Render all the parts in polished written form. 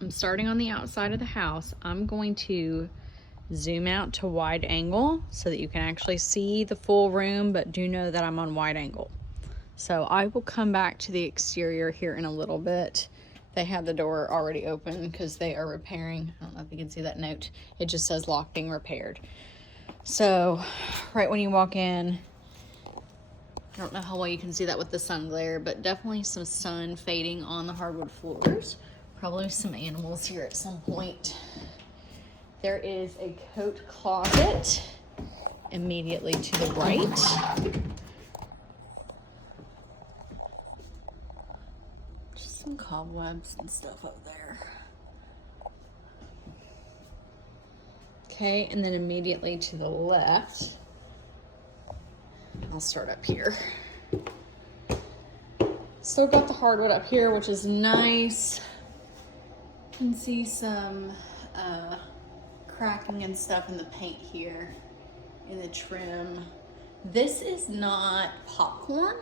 I'm starting on the outside of the house. I'm going to zoom out to wide angle so that you can actually see the full room, but do know that I'm on wide angle. So I will come back to the exterior here in a little bit. They have the door already open because they are repairing. I don't know if you can see that note. It just says lock being repaired. So right when you walk in, I don't know how well you can see that with the sun glare, but definitely some sun fading on the hardwood floors. Probably some animals here at some point. There is a coat closet immediately to the right. Just some cobwebs and stuff up there. Okay, and then immediately to the left, I'll start up here. Still got the hardwood up here, which is nice. You can see some cracking and stuff in the paint here, in the trim. This is not popcorn,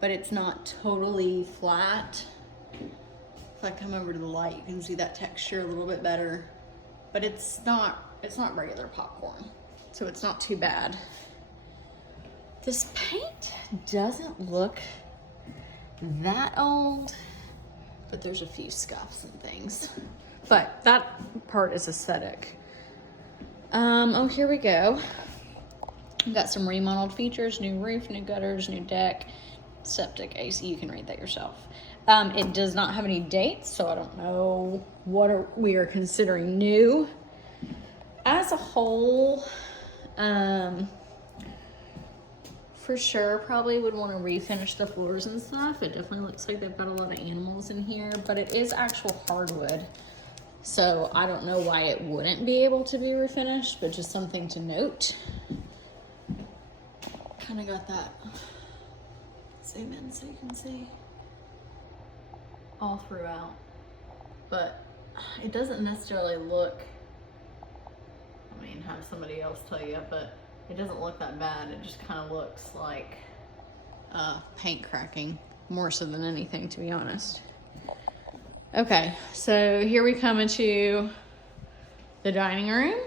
but it's not totally flat. If I come over to the light, you can see that texture a little bit better, but it's not regular popcorn, so it's not too bad. This paint doesn't look that old, but there's a few scuffs and things, but that part is aesthetic. Oh, here we go. We've got some remodeled features: new roof, new gutters, new deck, septic, AC. You can read that yourself. It does not have any dates, so I don't know what we are considering new. As a whole, for sure, probably would want to refinish the floors and stuff. It definitely looks like they've got a lot of animals in here, but it is actual hardwood. So I don't know why it wouldn't be able to be refinished, but just something to note. Kind of got that. Zoom in so you can see all throughout, but it doesn't necessarily look, I mean, have somebody else tell you, but it doesn't look that bad. It just kind of looks like paint cracking more so than anything, to be honest. Okay, so here we come into the dining room.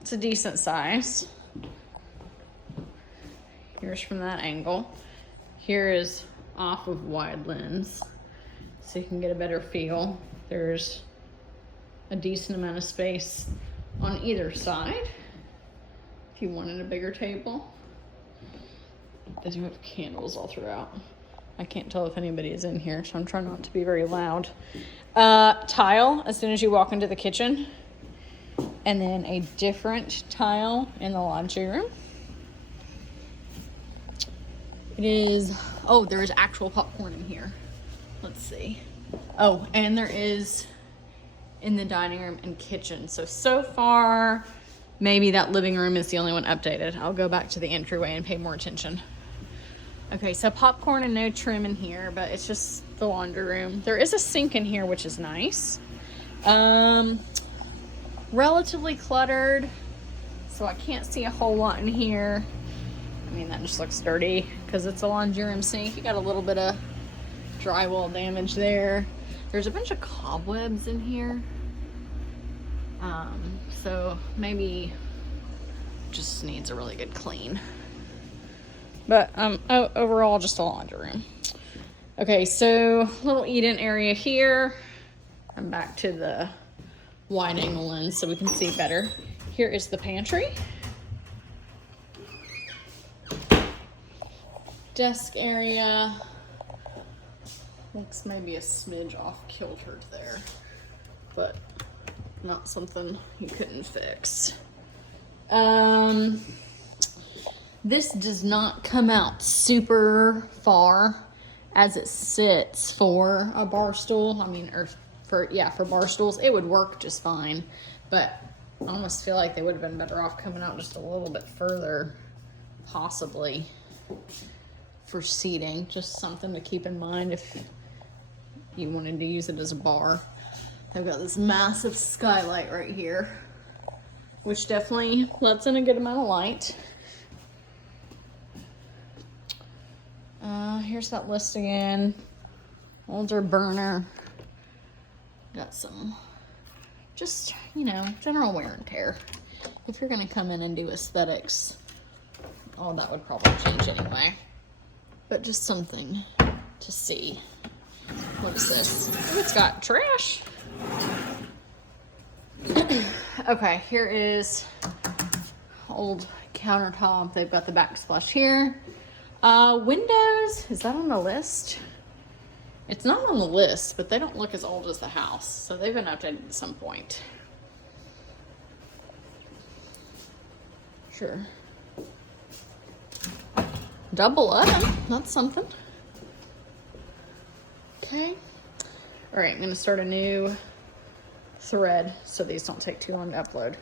It's a decent size. Here's from that angle. Here is off of wide lens, so you can get a better feel. There's a decent amount of space on either side if you wanted a bigger table. They do have candles all throughout. I can't tell if anybody is in here, so I'm trying not to be very loud. Tile as soon as you walk into the kitchen, and then a different tile in the laundry room. It is, oh, there is actual popcorn in here. Let's see. Oh, and there is in the dining room and kitchen. So far, maybe that living room is the only one updated. I'll go back to the entryway and pay more attention. Okay, so popcorn and no trim in here, but it's just the laundry room. There is a sink in here, which is nice. Relatively cluttered, so I can't see a whole lot in here. I mean, that just looks dirty because it's a laundry room sink. You got a little bit of drywall damage there. There's a bunch of cobwebs in here. So maybe just needs a really good clean. But overall, just a laundry room. Okay, so little eat-in area here. I'm back to the wide angle lens so we can see better. Here is the pantry. Desk area. Looks maybe a smidge off kiltered there, but not something you couldn't fix. This does not come out super far as it sits for a bar stool. I mean, or for bar stools, it would work just fine, but I almost feel like they would have been better off coming out just a little bit further, possibly, for seating. Just something to keep in mind if you wanted to use it as a bar. I've got this massive skylight right here, which definitely lets in a good amount of light. Here's that list again. Older burner. Got some, just, you know, general wear and tear. If you're gonna come in and do aesthetics, all that would probably change anyway. But just something to see. What is this? Oh, it's got trash. Okay, here is old countertop. They've got the backsplash here. Windows, is that on the list? It's not on the list, but they don't look as old as the house, so they've been updated at some point. Sure. Double oven, that's something. Okay. All right, I'm gonna start a new thread so these don't take too long to upload.